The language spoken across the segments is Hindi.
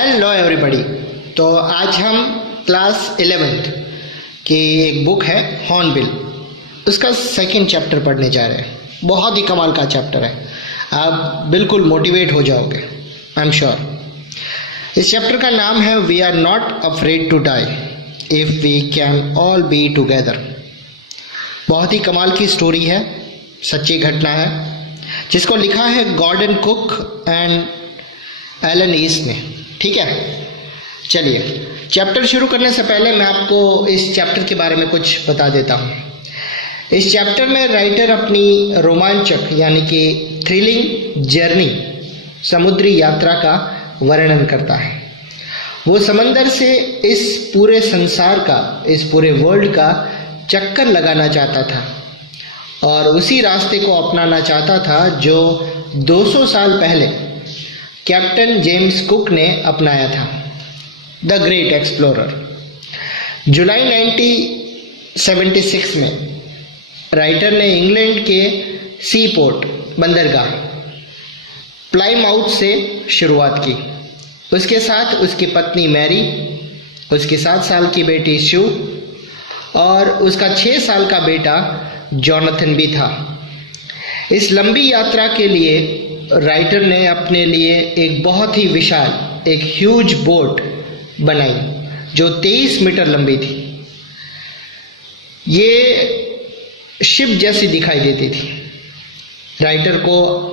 Hello everybody. तो आज हम क्लास 11th की एक बुक है हॉर्नबिल, उसका सेकंड चैप्टर पढ़ने जा रहे हैं। बहुत ही कमाल का चैप्टर है, आप बिल्कुल मोटिवेट हो जाओगे, आई एम श्योर। इस चैप्टर का नाम है we are not afraid to die if we can all be together. बहुत ही कमाल की स्टोरी है, सच्ची घटना है, जिसको लिखा है Gordon Cook and Alan East ने। ठीक है, चलिए चैप्टर शुरू करने से पहले मैं आपको इस चैप्टर के बारे में कुछ बता देता हूँ। इस चैप्टर में राइटर अपनी रोमांचक यानी कि थ्रिलिंग जर्नी, समुद्री यात्रा का वर्णन करता है। वो समंदर से इस पूरे संसार का, इस पूरे वर्ल्ड का चक्कर लगाना चाहता था और उसी रास्ते को अपनाना चाहता था जो 200 साल पहले कैप्टन जेम्स कुक ने अपनाया था, द ग्रेट एक्सप्लोरर। जुलाई 1976 में राइटर ने इंग्लैंड के सी पोर्ट बंदरगाह प्लाईमाउथ से शुरुआत की। उसके साथ उसकी पत्नी मैरी, उसकी 7 साल की बेटी शू और उसका 6 साल का बेटा जॉनथन भी था। इस लंबी यात्रा के लिए राइटर ने अपने लिए एक बहुत ही विशाल, एक ह्यूज बोट बनाई जो 23 मीटर लंबी थी। ये शिप जैसी दिखाई देती थी। राइटर को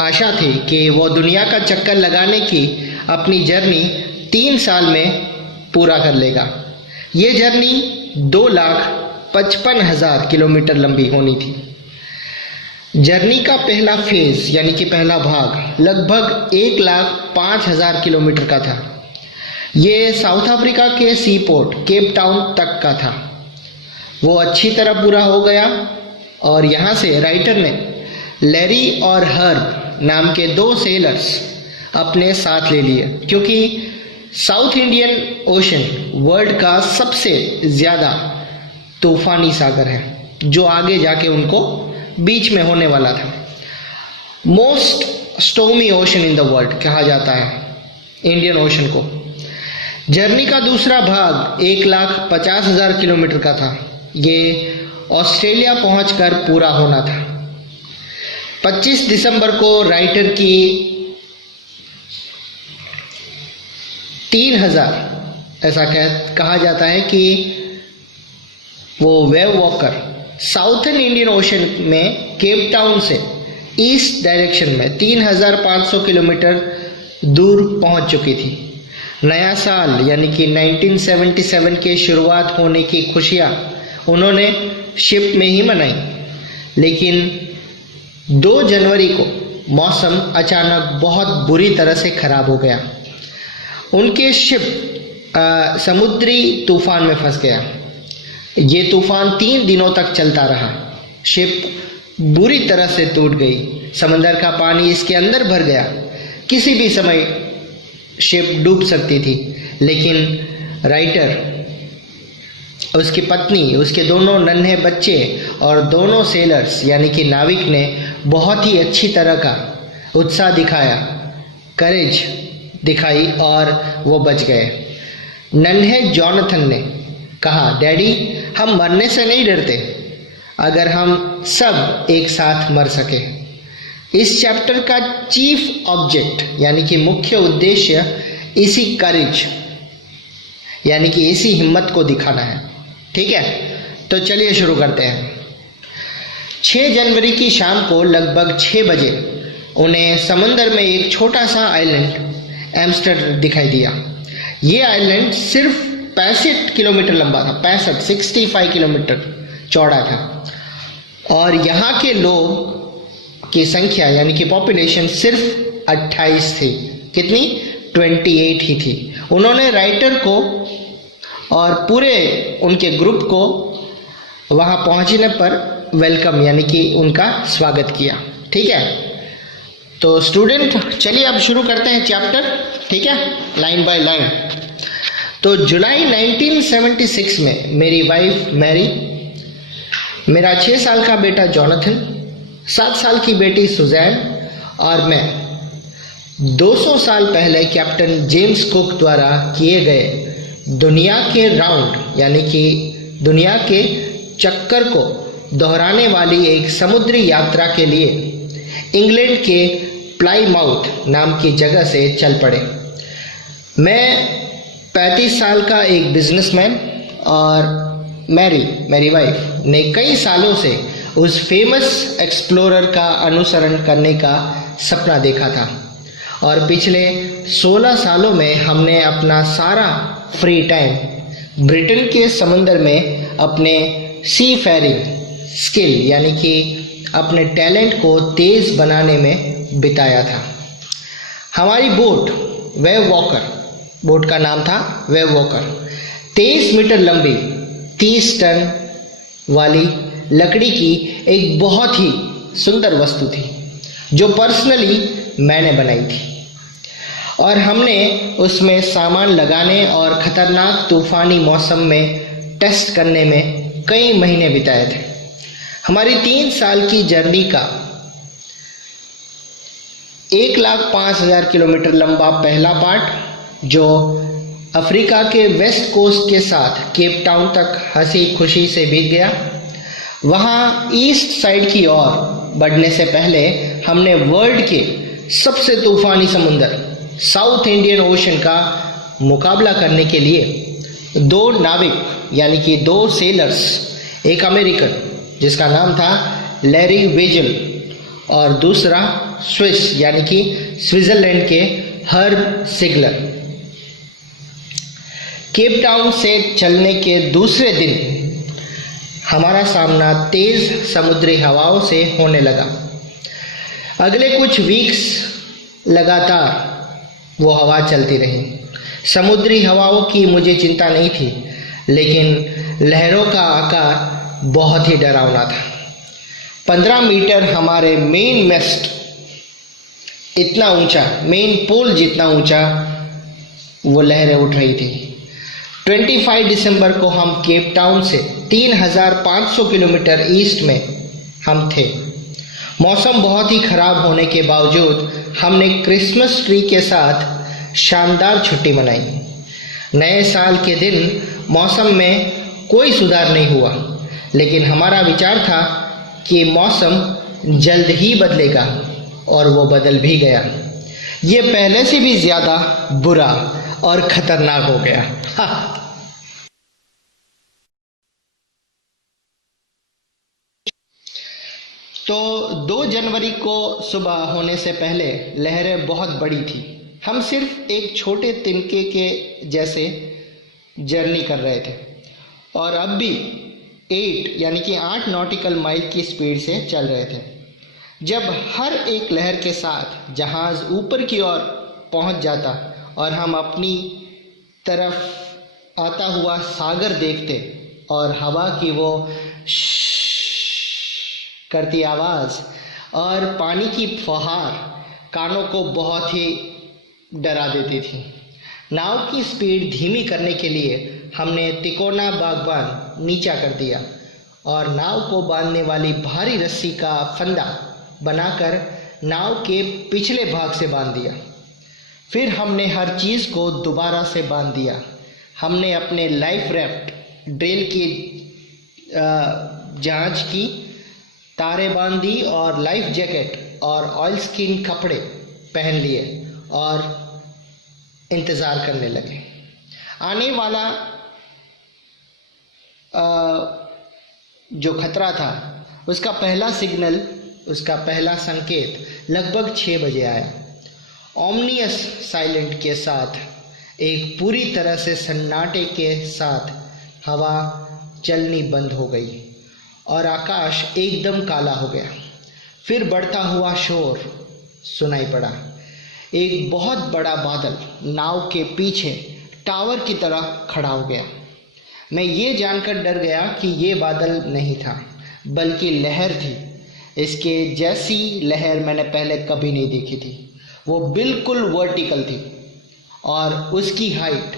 आशा थी कि वो दुनिया का चक्कर लगाने की अपनी जर्नी 3 साल में पूरा कर लेगा। ये जर्नी 2,55,000 किलोमीटर लंबी होनी थी। जर्नी का पहला फेज यानी कि पहला भाग लगभग 1,05,000 किलोमीटर का था। ये साउथ अफ्रीका के सी पोर्ट केप टाउन तक का था। वो अच्छी तरह पूरा हो गया और यहाँ से राइटर ने लैरी और हर्ब नाम के 2 सेलर्स अपने साथ ले लिए, क्योंकि साउथ इंडियन ओशन वर्ल्ड का सबसे ज़्यादा तूफानी सागर है जो आगे जाके उनको बीच में होने वाला था। Most stormy ocean in the world कहा जाता है इंडियन ओशन को। जर्नी का दूसरा भाग 1,50,000 किलोमीटर का था। ये ऑस्ट्रेलिया पहुंचकर पूरा होना था। 25 दिसंबर को राइटर की 3,000 ऐसा कहा जाता है कि वो wave walker southern Indian ocean में केप टाउन से ईस्ट डायरेक्शन में 3,500 किलोमीटर दूर पहुंच चुकी थी। नया साल यानी कि 1977 के शुरुआत होने की खुशियां उन्होंने शिप में ही मनाई, लेकिन 2 जनवरी को मौसम अचानक बहुत बुरी तरह से खराब हो गया। उनके शिप समुद्री तूफान में फंस गया। ये तूफान 3 दिनों तक चलता रहा। शिप बुरी तरह से टूट गई। समंदर का पानी इसके अंदर भर गया। किसी भी समय शिप डूब सकती थी, लेकिन राइटर, उसकी पत्नी, उसके दोनों नन्हे बच्चे और दोनों सेलर्स यानी कि नाविक ने बहुत ही अच्छी तरह का उत्साह दिखाया, करेज दिखाई और वो बच गए। नन्हे जॉनथन ने कहा, डैडी हम मरने से नहीं डरते अगर हम सब एक साथ मर सके। इस चैप्टर का चीफ ऑब्जेक्ट यानी कि मुख्य उद्देश्य इसी करेज यानी कि इसी हिम्मत को दिखाना है। ठीक है, तो चलिए शुरू करते हैं। 6 जनवरी की शाम को लगभग 6 बजे उन्हें समंदर में एक छोटा सा आइलैंड एम्स्टर्डम दिखाई दिया। ये आइलैंड सिर्फ 65 किलोमीटर लंबा था, 65 किलोमीटर चौड़ा था और यहाँ के लोग की संख्या यानी कि पॉपुलेशन सिर्फ 28 थी। कितनी? 28 ही थी। उन्होंने राइटर को और पूरे उनके ग्रुप को वहाँ पहुँचने पर वेलकम यानी कि उनका स्वागत किया। ठीक है, तो स्टूडेंट चलिए अब शुरू करते हैं चैप्टर। ठीक है, लाइन बाय लाइन। तो जुलाई 1976 में मेरी वाइफ मैरी, मेरा 6 साल का बेटा जॉनथन, 7 साल की बेटी सुजैन और मैं 200 साल पहले कैप्टन जेम्स कुक द्वारा किए गए दुनिया के राउंड यानी कि दुनिया के चक्कर को दोहराने वाली एक समुद्री यात्रा के लिए इंग्लैंड के प्लाईमाउथ नाम की जगह से चल पड़े। मैं 35 साल का एक बिजनेसमैन और मेरी वाइफ ने कई सालों से उस फेमस एक्सप्लोरर का अनुसरण करने का सपना देखा था और पिछले 16 सालों में हमने अपना सारा फ्री टाइम ब्रिटेन के समंदर में अपने सी फेरिंग स्किल यानी कि अपने टैलेंट को तेज बनाने में बिताया था। हमारी बोट का नाम था वेव वॉकर 23 मीटर लंबी 30 टन वाली लकड़ी की एक बहुत ही सुंदर वस्तु थी जो पर्सनली मैंने बनाई थी और हमने उसमें सामान लगाने और खतरनाक तूफानी मौसम में टेस्ट करने में कई महीने बिताए थे। हमारी 3 साल की जर्नी का 1,05,000 किलोमीटर लंबा पहला पार्ट जो अफ्रीका के वेस्ट कोस्ट के साथ केप टाउन तक हंसी खुशी से बीत गया। वहाँ ईस्ट साइड की ओर बढ़ने से पहले हमने वर्ल्ड के सबसे तूफानी समुंदर साउथ इंडियन ओशन का मुकाबला करने के लिए 2 नाविक यानी कि 2 सेलर्स, एक अमेरिकन जिसका नाम था लैरी वेजल और दूसरा स्विस यानी कि स्विट्जरलैंड के हर्ब सिगलर। केप टाउन से चलने के दूसरे दिन हमारा सामना तेज समुद्री हवाओं से होने लगा। अगले कुछ वीक्स लगातार वो हवा चलती रही। समुद्री हवाओं की मुझे चिंता नहीं थी, लेकिन लहरों का आकार बहुत ही डरावना था। 15 मीटर हमारे मेन मेस्ट इतना ऊंचा, मेन पोल जितना ऊंचा वो लहरें उठ रही थी। 25 दिसंबर को हम केप टाउन से 3,500 किलोमीटर ईस्ट में हम थे। मौसम बहुत ही खराब होने के बावजूद हमने क्रिसमस ट्री के साथ शानदार छुट्टी मनाई। नए साल के दिन मौसम में कोई सुधार नहीं हुआ, लेकिन हमारा विचार था कि मौसम जल्द ही बदलेगा और वो बदल भी गया। ये पहले से भी ज़्यादा बुरा और खतरनाक हो गया। तो 2 जनवरी को सुबह होने से पहले लहरें बहुत बड़ी थी। हम सिर्फ एक छोटे तिनके के जैसे जर्नी कर रहे थे और अब भी 8 नॉटिकल माइल की स्पीड से चल रहे थे। जब हर एक लहर के साथ जहाज ऊपर की ओर पहुंच जाता और हम अपनी तरफ आता हुआ सागर देखते और हवा की वो करती आवाज़ और पानी की फुहार कानों को बहुत ही डरा देती थी। नाव की स्पीड धीमी करने के लिए हमने तिकोना बागबान नीचा कर दिया और नाव को बांधने वाली भारी रस्सी का फंदा बनाकर नाव के पिछले भाग से बांध दिया। फिर हमने हर चीज़ को दोबारा से बांध दिया। हमने अपने लाइफ रैफ्ट ड्रिल की जांच की, तारें बांध दी और लाइफ जैकेट और ऑयल स्किन कपड़े पहन लिए और इंतज़ार करने लगे। आने वाला जो खतरा था उसका पहला सिग्नल, उसका पहला संकेत लगभग 6 बजे आया। ओमनियस साइलेंट के साथ एक पूरी तरह से सन्नाटे के साथ हवा चलनी बंद हो गई और आकाश एकदम काला हो गया। फिर बढ़ता हुआ शोर सुनाई पड़ा। एक बहुत बड़ा बादल नाव के पीछे टावर की तरह खड़ा हो गया। मैं ये जानकर डर गया कि ये बादल नहीं था बल्कि लहर थी। इसके जैसी लहर मैंने पहले कभी नहीं देखी थी। वो बिल्कुल वर्टिकल थी और उसकी हाइट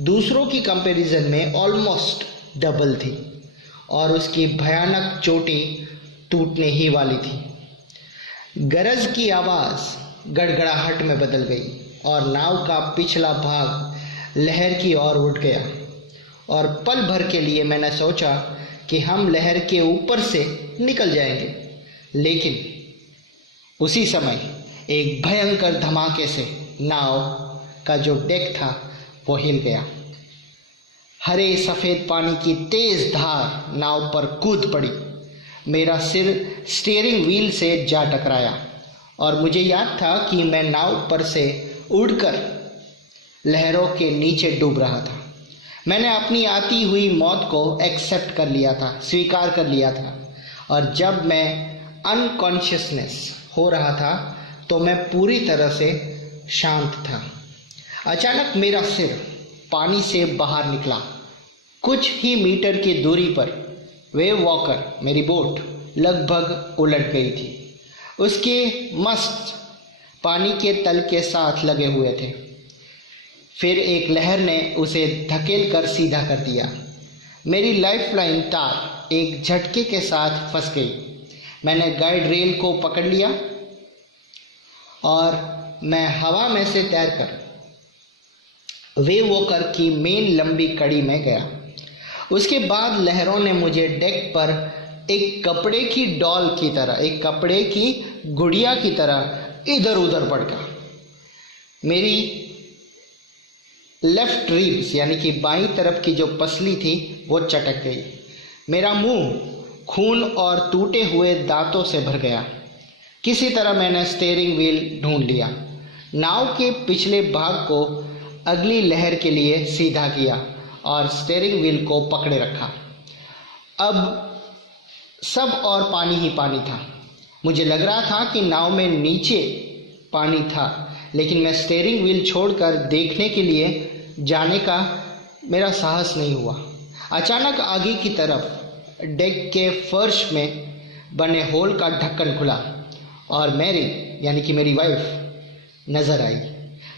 दूसरों की कंपैरिजन में ऑलमोस्ट डबल थी और उसकी भयानक चोटी टूटने ही वाली थी। गरज की आवाज़ गड़गड़ाहट में बदल गई और नाव का पिछला भाग लहर की ओर उठ गया और पल भर के लिए मैंने सोचा कि हम लहर के ऊपर से निकल जाएंगे, लेकिन उसी समय एक भयंकर धमाके से नाव का जो डेक था वो हिल गया। हरे सफ़ेद पानी की तेज धार नाव पर कूद पड़ी। मेरा सिर स्टीयरिंग व्हील से जा टकराया और मुझे याद था कि मैं नाव पर से उड़कर लहरों के नीचे डूब रहा था। मैंने अपनी आती हुई मौत को एक्सेप्ट कर लिया था, स्वीकार कर लिया था, और जब मैं अनकॉन्शियसनेस हो रहा था तो मैं पूरी तरह से शांत था। अचानक मेरा सिर पानी से बाहर निकला। कुछ ही मीटर की दूरी पर वेव वॉकर, मेरी बोट, लगभग उलट गई थी। उसके मस्त पानी के तल के साथ लगे हुए थे। फिर एक लहर ने उसे धकेल कर सीधा कर दिया। मेरी लाइफलाइन तार एक झटके के साथ फंस गई। मैंने गाइड रेल को पकड़ लिया और मैं हवा में से तैरकर वेव वॉकर की मेन लंबी कड़ी में गया। उसके बाद लहरों ने मुझे डेक पर एक कपड़े की डॉल की तरह, एक कपड़े की गुड़िया की तरह इधर उधर पटका। मेरी लेफ्ट रिब्स यानी कि बाईं तरफ की जो पसली थी वो चटक गई। मेरा मुंह खून और टूटे हुए दांतों से भर गया। किसी तरह मैंने स्टीयरिंग व्हील ढूंढ लिया, नाव के पिछले भाग को अगली लहर के लिए सीधा किया और स्टीयरिंग व्हील को पकड़े रखा। अब सब और पानी ही पानी था। मुझे लग रहा था कि नाव में नीचे पानी था, लेकिन मैं स्टीयरिंग व्हील छोड़कर देखने के लिए जाने का मेरा साहस नहीं हुआ। अचानक आगे की तरफ डेक के फर्श में बने होल का ढक्कन खुला और मैरी यानी कि मेरी वाइफ नजर आई।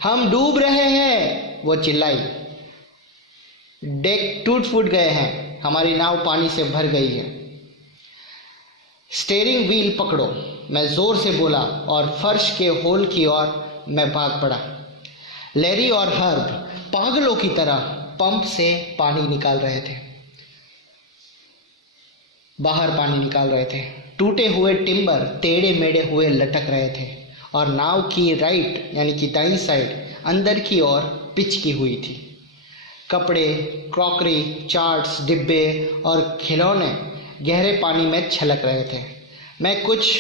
हम डूब रहे हैं, वो चिल्लाई। डेक टूट फूट गए हैं, हमारी नाव पानी से भर गई है। स्टीयरिंग व्हील पकड़ो, मैं जोर से बोला और फर्श के होल की ओर मैं भाग पड़ा। लैरी और हर्ब पागलों की तरह पंप से पानी निकाल रहे थे, बाहर पानी निकाल रहे थे। टूटे हुए टिम्बर टेढ़े मेढ़े हुए लटक रहे थे और नाव की राइट यानी कि दाईं साइड अंदर की ओर पिच की हुई थी। कपड़े, क्रॉकरी, चार्ट्स, डिब्बे और खिलौने गहरे पानी में छलक रहे थे। मैं कुछ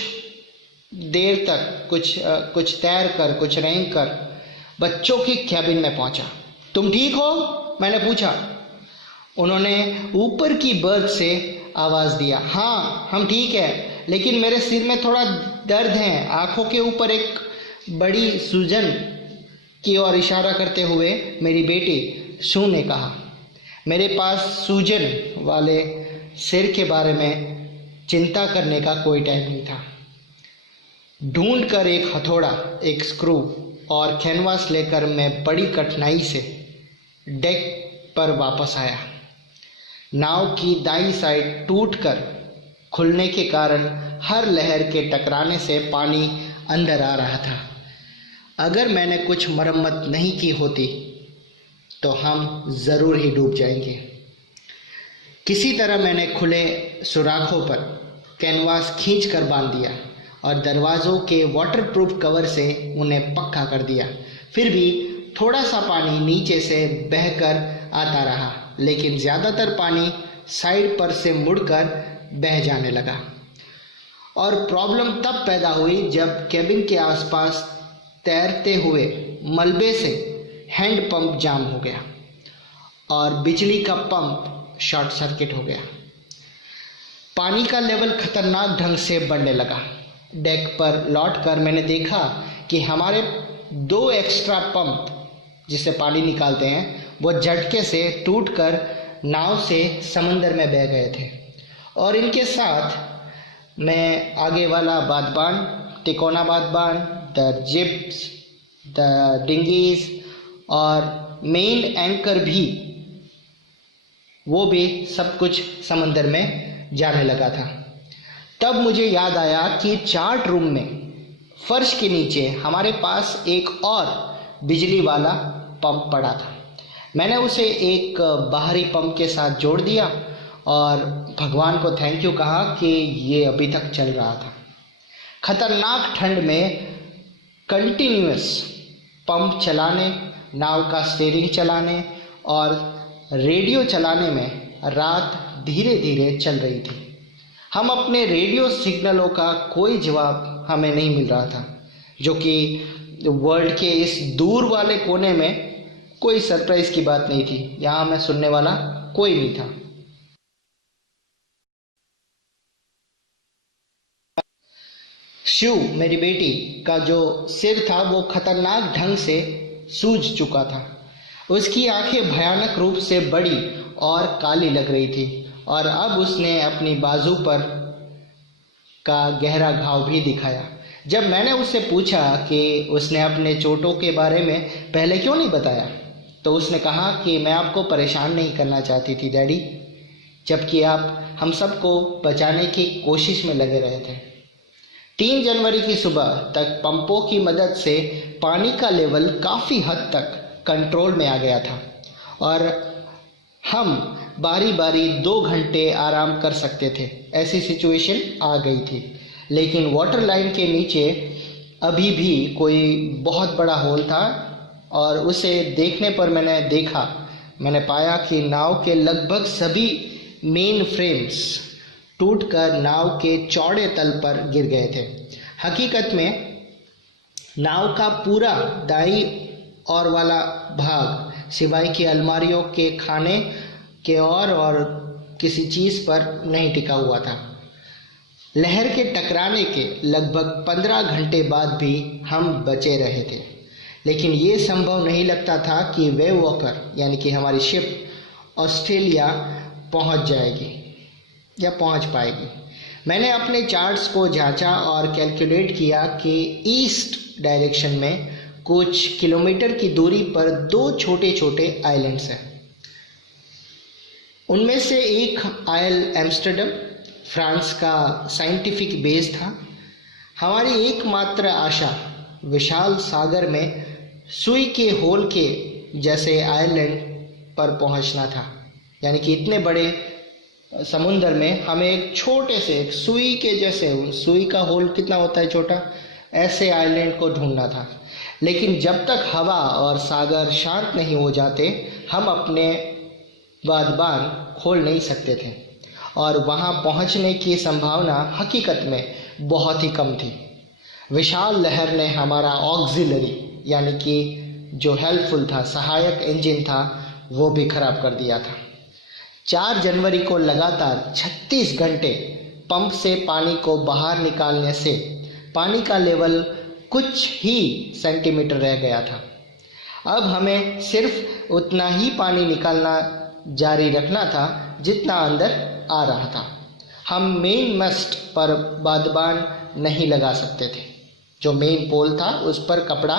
देर तक कुछ तैर कर, कुछ रेंग कर बच्चों की कैबिन में पहुंचा। तुम ठीक हो? मैंने पूछा। उन्होंने ऊपर की बर्थ से आवाज दिया, हाँ हम ठीक है, लेकिन मेरे सिर में थोड़ा दर्द है। आंखों के ऊपर एक बड़ी सूजन की ओर इशारा करते हुए मेरी बेटी सू ने कहा। मेरे पास सूजन वाले सिर के बारे में चिंता करने का कोई टाइम नहीं था। ढूंढ कर एक हथौड़ा, एक स्क्रू और कैनवास लेकर मैं बड़ी कठिनाई से डेक पर वापस आया। नाव की दाईं साइड टूटकर खुलने के कारण हर लहर के टकराने से पानी अंदर आ रहा था। अगर मैंने कुछ मरम्मत नहीं की होती तो हम ज़रूर ही डूब जाएंगे। किसी तरह मैंने खुले सुराखों पर कैनवास खींच कर बांध दिया और दरवाज़ों के वाटरप्रूफ कवर से उन्हें पक्का कर दिया। फिर भी थोड़ा सा पानी नीचे से बहकर आता रहा, लेकिन ज़्यादातर पानी साइड पर से मुड़कर बह जाने लगा। और प्रॉब्लम तब पैदा हुई जब केबिन के आसपास तैरते हुए मलबे से हैंड पंप जाम हो गया और बिजली का पंप शॉर्ट सर्किट हो गया। पानी का लेवल खतरनाक ढंग से बढ़ने लगा। डेक पर लौटकर मैंने देखा कि हमारे 2 एक्स्ट्रा पंप जिससे पानी निकालते हैं वो झटके से टूटकर नाव से समंदर में बह गए थे और इनके साथ मैं आगे वाला बादबान, तिकोना बादबान, द जिप्स, द डिंगीज और मेन एंकर भी, वो भी सब कुछ समंदर में जाने लगा था। तब मुझे याद आया कि चार्ट रूम में फर्श के नीचे हमारे पास एक और बिजली वाला पंप पड़ा था। मैंने उसे एक बाहरी पंप के साथ जोड़ दिया और भगवान को थैंक यू कहा कि ये अभी तक चल रहा था। खतरनाक ठंड में कंटिन्यूअस पंप चलाने, नाव का स्टीयरिंग चलाने और रेडियो चलाने में रात धीरे धीरे चल रही थी। हम अपने रेडियो सिग्नलों का कोई जवाब हमें नहीं मिल रहा था, जो कि वर्ल्ड के इस दूर वाले कोने में कोई सरप्राइज की बात नहीं थी। यहाँ हमें सुनने वाला कोई नहीं था। शिव, मेरी बेटी का जो सिर था वो खतरनाक ढंग से सूज चुका था। उसकी आंखें भयानक रूप से बड़ी और काली लग रही थी और अब उसने अपनी बाजू पर का गहरा घाव भी दिखाया। जब मैंने उससे पूछा कि उसने अपने चोटों के बारे में पहले क्यों नहीं बताया, तो उसने कहा कि मैं आपको परेशान नहीं करना चाहती थी डैडी, जबकि आप हम सबको बचाने की कोशिश में लगे रहे थे। 3 जनवरी की सुबह तक पंपों की मदद से पानी का लेवल काफ़ी हद तक कंट्रोल में आ गया था और हम बारी बारी 2 घंटे आराम कर सकते थे। ऐसी सिचुएशन आ गई थी, लेकिन वाटर लाइन के नीचे अभी भी कोई बहुत बड़ा होल था और उसे देखने पर मैंने पाया कि नाव के लगभग सभी मेन फ्रेम्स टूटकर नाव के चौड़े तल पर गिर गए थे। हकीकत में नाव का पूरा दाईं ओर वाला भाग सिवाय की अलमारियों के खाने के और किसी चीज़ पर नहीं टिका हुआ था। लहर के टकराने के लगभग 15 घंटे बाद भी हम बचे रहे थे, लेकिन ये संभव नहीं लगता था कि वेव वॉकर यानी कि हमारी शिप ऑस्ट्रेलिया पहुंच जाएगी या पहुंच पाएगी। मैंने अपने चार्ट्स को जांचा और कैलकुलेट किया कि ईस्ट डायरेक्शन में कुछ किलोमीटर की दूरी पर 2 छोटे छोटे आइलैंड्स हैं। उनमें से एक आइल एम्स्टर्डम, फ्रांस का साइंटिफिक बेस था। हमारी एकमात्र आशा विशाल सागर में सुई के होल के जैसे आइलैंड पर पहुंचना था, यानी कि इतने बड़े समुंदर में हमें एक छोटे से एक सुई के जैसे, सुई का होल कितना होता है छोटा, ऐसे आइलैंड को ढूंढना था। लेकिन जब तक हवा और सागर शांत नहीं हो जाते हम अपने बादबान खोल नहीं सकते थे और वहां पहुंचने की संभावना हकीकत में बहुत ही कम थी। विशाल लहर ने हमारा ऑक्सिलरी यानी कि जो हेल्पफुल था, सहायक इंजन था, वो भी खराब कर दिया था। 4 जनवरी को लगातार 36 घंटे पंप से पानी को बाहर निकालने से पानी का लेवल कुछ ही सेंटीमीटर रह गया था। अब हमें सिर्फ उतना ही पानी निकालना जारी रखना था जितना अंदर आ रहा था। हम मेन मस्ट पर बादबान नहीं लगा सकते थे, जो मेन पोल था उस पर कपड़ा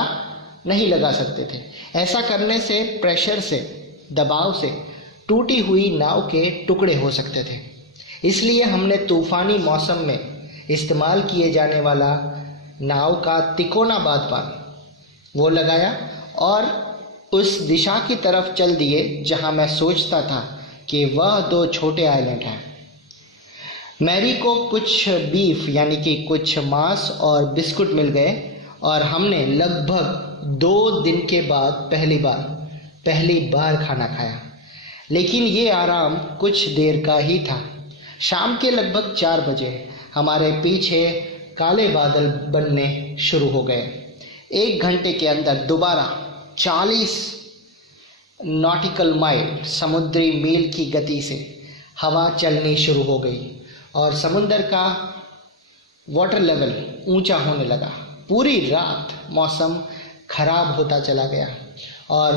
नहीं लगा सकते थे। ऐसा करने से प्रेशर से, दबाव से टूटी हुई नाव के टुकड़े हो सकते थे। इसलिए हमने तूफानी मौसम में इस्तेमाल किए जाने वाला नाव का तिकोना बादबान वो लगाया और उस दिशा की तरफ चल दिए जहां मैं सोचता था कि वह 2 छोटे आइलैंड हैं। मैरी को कुछ बीफ यानी कि कुछ मांस और बिस्कुट मिल गए और हमने लगभग 2 दिन के बाद पहली बार खाना खाया। लेकिन ये आराम कुछ देर का ही था। शाम के लगभग 4 बजे हमारे पीछे काले बादल बनने शुरू हो गए। 1 घंटे के अंदर दोबारा 40 नॉटिकल माइल समुद्री मील की गति से हवा चलनी शुरू हो गई और समुद्र का वाटर लेवल ऊंचा होने लगा। पूरी रात मौसम खराब होता चला गया और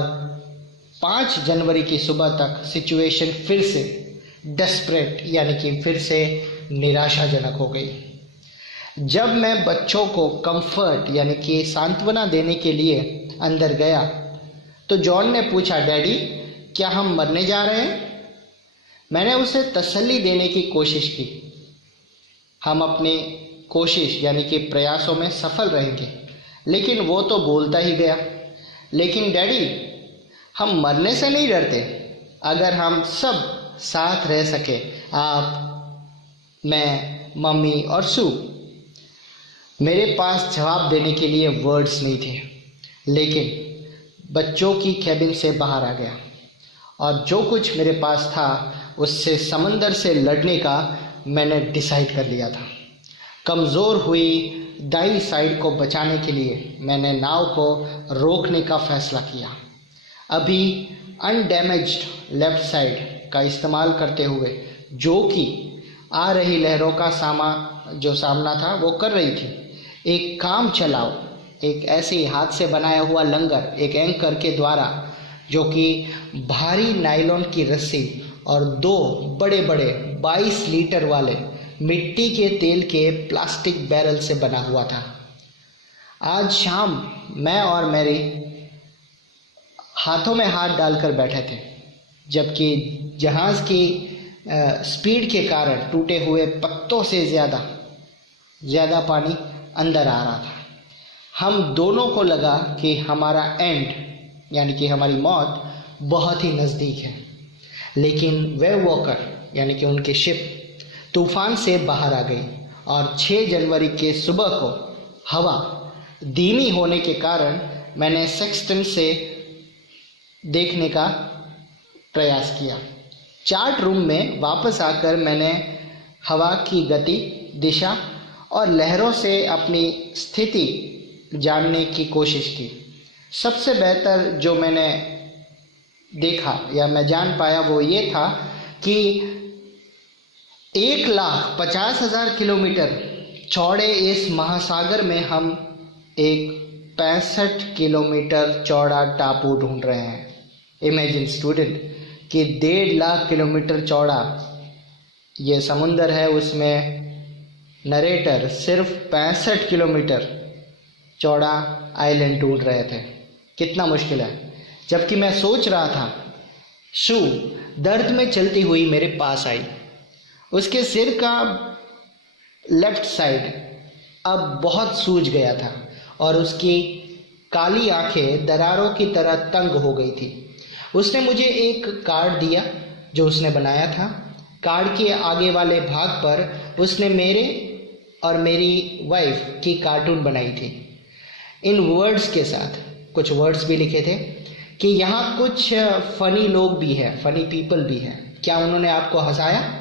5 जनवरी की सुबह तक सिचुएशन फिर से डेस्परेट यानी कि फिर से निराशाजनक हो गई। जब मैं बच्चों को कंफर्ट यानी कि सांत्वना देने के लिए अंदर गया तो जॉन ने पूछा, डैडी क्या हम मरने जा रहे हैं? मैंने उसे तसल्ली देने की कोशिश की। हम अपने कोशिश यानी कि प्रयासों में सफल रहेंगे। लेकिन वो तो बोलता ही गया, लेकिन डैडी हम मरने से नहीं डरते अगर हम सब साथ रह सके, आप, मैं, मम्मी और सू। मेरे पास जवाब देने के लिए वर्ड्स नहीं थे, लेकिन बच्चों की कैबिन से बाहर आ गया और जो कुछ मेरे पास था उससे समंदर से लड़ने का मैंने डिसाइड कर लिया था। कमज़ोर हुई दाई साइड को बचाने के लिए मैंने नाव को रोकने का फैसला किया। अभी अनडैमेज्ड लेफ्ट साइड का इस्तेमाल करते हुए जो कि आ रही लहरों का सामना था वो कर रही थी। एक काम चलाओ, एक ऐसे ही हाथ से बनाया हुआ लंगर एक एंकर के द्वारा, जो कि भारी नायलॉन की रस्सी और दो बड़े बड़े 22 लीटर वाले मिट्टी के तेल के प्लास्टिक बैरल से बना हुआ था। आज शाम मैं और मैरी हाथों में हाथ डालकर बैठे थे, जबकि जहाज़ की स्पीड के कारण टूटे हुए पत्तों से ज़्यादा पानी अंदर आ रहा था। हम दोनों को लगा कि हमारा एंड यानी कि हमारी मौत बहुत ही नज़दीक है। लेकिन वेव वॉकर यानी कि उनकी शिप तूफान से बाहर आ गई और 6 जनवरी के सुबह को हवा धीमी होने के कारण मैंने सेक्सटेंट से देखने का प्रयास किया। चार्ट रूम में वापस आकर मैंने हवा की गति, दिशा और लहरों से अपनी स्थिति जानने की कोशिश की। सबसे बेहतर जो मैंने देखा या मैं जान पाया वो ये था कि 1,50,000 किलोमीटर चौड़े इस महासागर में हम एक 65 किलोमीटर चौड़ा टापू ढूंढ रहे हैं। इमेजिन स्टूडेंट कि 1.5 लाख किलोमीटर चौड़ा ये समुंदर है, उसमें नरेटर सिर्फ 65 किलोमीटर चौड़ा आइलैंड ढूंढ रहे थे। कितना मुश्किल है। जबकि मैं सोच रहा था, शू दर्द में चलती हुई मेरे पास आई। उसके सिर का लेफ्ट साइड अब बहुत सूज गया था और उसकी काली आंखें दरारों की तरह तंग हो गई थी। उसने मुझे एक कार्ड दिया जो उसने बनाया था। कार्ड के आगे वाले भाग पर उसने मेरे और मेरी वाइफ की कार्टून बनाई थी। इन वर्ड्स के साथ कुछ वर्ड्स भी लिखे थे कि यहाँ कुछ फ़नी लोग भी हैं, फ़नी पीपल भी हैं। क्या उन्होंने आपको हंसाया?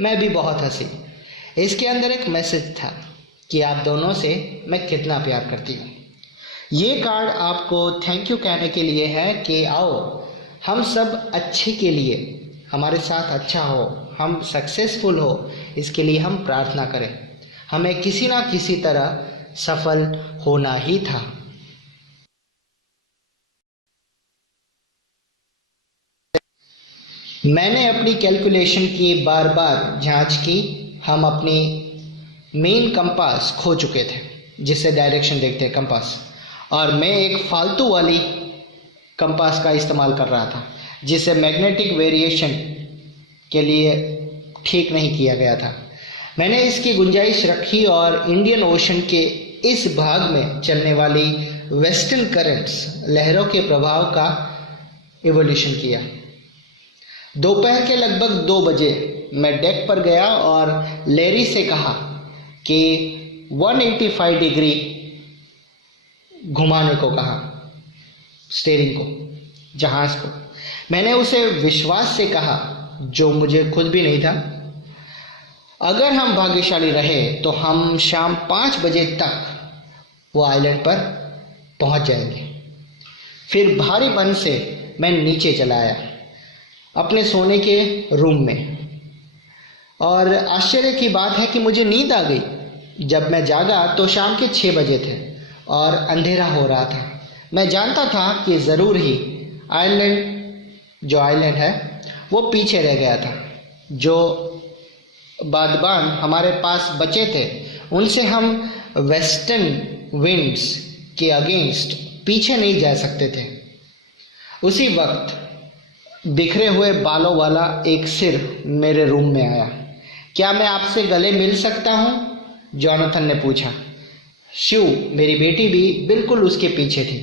मैं भी बहुत हंसी। इसके अंदर एक मैसेज था कि आप दोनों से मैं कितना प्यार करती हूँ। ये कार्ड आपको थैंक यू कहने के लिए है कि आओ हम सब अच्छे के लिए, हमारे साथ अच्छा हो, हम सक्सेसफुल हो, इसके लिए हम प्रार्थना करें। हमें किसी ना किसी तरह सफल होना ही था। मैंने अपनी कैलकुलेशन की बार बार जांच की। हम अपनी मेन कंपास खो चुके थे, जिससे डायरेक्शन देखते हैं कंपास, और मैं एक फालतू वाली कंपास का इस्तेमाल कर रहा था जिसे मैग्नेटिक वेरिएशन के लिए ठीक नहीं किया गया था। मैंने इसकी गुंजाइश रखी और इंडियन ओशन के इस भाग में चलने वाली वेस्टर्न करंट्स लहरों के प्रभाव का इवोल्यूशन किया। दोपहर के लगभग 2 बजे मैं डेक पर गया और लेरी से कहा कि 185 डिग्री घुमाने को कहा, स्टीयरिंग को, जहाज को। मैंने उसे विश्वास से कहा, जो मुझे खुद भी नहीं था, अगर हम भाग्यशाली रहे तो हम शाम 5 बजे तक वो आइलैंड पर पहुंच जाएंगे। फिर भारी मन से मैं नीचे चला आया अपने सोने के रूम में, और आश्चर्य की बात है कि मुझे नींद आ गई। जब मैं जागा तो शाम के 6 बजे थे और अंधेरा हो रहा था। मैं जानता था कि ज़रूर ही आइलैंड है वो पीछे रह गया था। जो बादबान हमारे पास बचे थे उनसे हम वेस्टर्न विंड्स के अगेंस्ट पीछे नहीं जा सकते थे। उसी वक्त बिखरे हुए बालों वाला एक सिर मेरे रूम में आया। क्या मैं आपसे गले मिल सकता हूँ? जोनाथन ने पूछा। शिव, मेरी बेटी भी बिल्कुल उसके पीछे थी।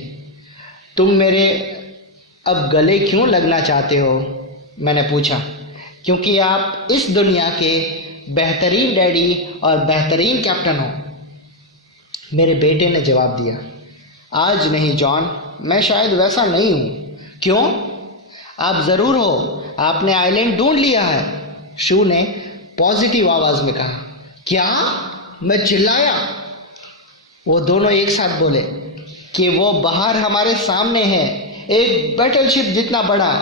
तुम मेरे अब गले क्यों लगना चाहते हो? मैंने पूछा। क्योंकि आप इस दुनिया के बेहतरीन डैडी और बेहतरीन कैप्टन हो, मेरे बेटे ने जवाब दिया। आज नहीं जॉन, मैं शायद वैसा नहीं हूँ। क्यों? आप ज़रूर हो, आपने आइलैंड ढूंढ लिया है, शिव ने पॉजिटिव आवाज में कहा। क्या? मैं चिल्लाया। वो दोनों एक साथ बोले कि वो बाहर हमारे सामने है, एक बैटलशिप जितना बड़ा।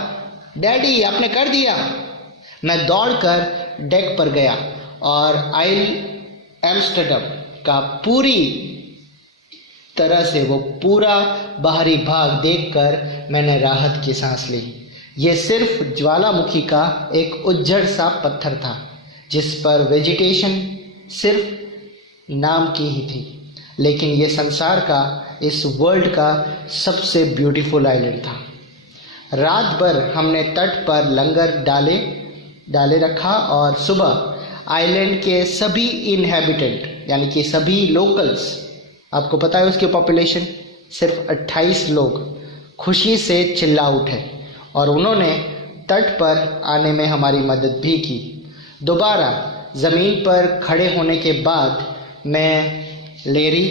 डैडी, आपने कर दिया। मैं दौड़कर डेक पर गया और आइल एम्स्टर्डम का पूरी तरह से वो पूरा बाहरी भाग देखकर मैंने राहत की सांस ली। ये सिर्फ ज्वालामुखी का एक उज्जड़ सा पत्थर था जिस पर वेजिटेशन सिर्फ नाम की ही थी, लेकिन ये संसार का, इस वर्ल्ड का सबसे ब्यूटीफुल आइलैंड था। रात भर हमने तट पर लंगर डाले रखा और सुबह आइलैंड के सभी इनहैबिटेंट यानी कि सभी लोकल्स, आपको पता है उसकी पॉपुलेशन सिर्फ 28 लोग, खुशी से चिल्ला उठे और उन्होंने तट पर आने में हमारी मदद भी की। दोबारा ज़मीन पर खड़े होने के बाद मैं लेरी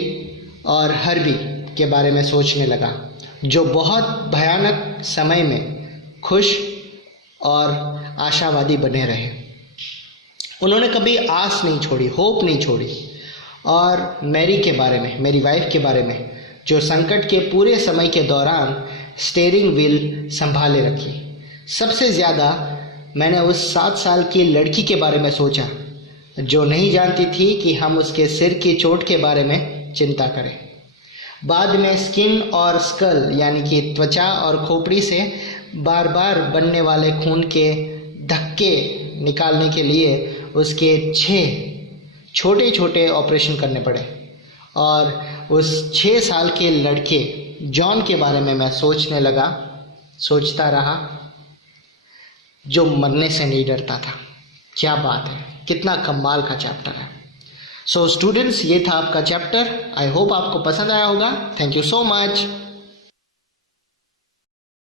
और हर्बी के बारे में सोचने लगा, जो बहुत भयानक समय में खुश और आशावादी बने रहे। उन्होंने कभी आस नहीं छोड़ी, होप नहीं छोड़ी। और मैरी के बारे में, मेरी वाइफ के बारे में, जो संकट के पूरे समय के दौरान स्टीयरिंग व्हील संभाले रखी। सबसे ज़्यादा मैंने उस 7 साल की लड़की के बारे में सोचा, जो नहीं जानती थी कि हम उसके सिर की चोट के बारे में चिंता करें। बाद में स्किन और स्कल यानी कि त्वचा और खोपड़ी से बार बार बनने वाले खून के धक्के निकालने के लिए उसके 6 छोटे छोटे ऑपरेशन करने पड़े। और उस 6 साल के लड़के जॉन के बारे में मैं सोचता रहा, जो मरने से नहीं डरता था। क्या बात है, कितना कमाल का चैप्टर है। सो स्टूडेंट्स, ये था आपका चैप्टर। आई होप आपको पसंद आया होगा। Thank you so much.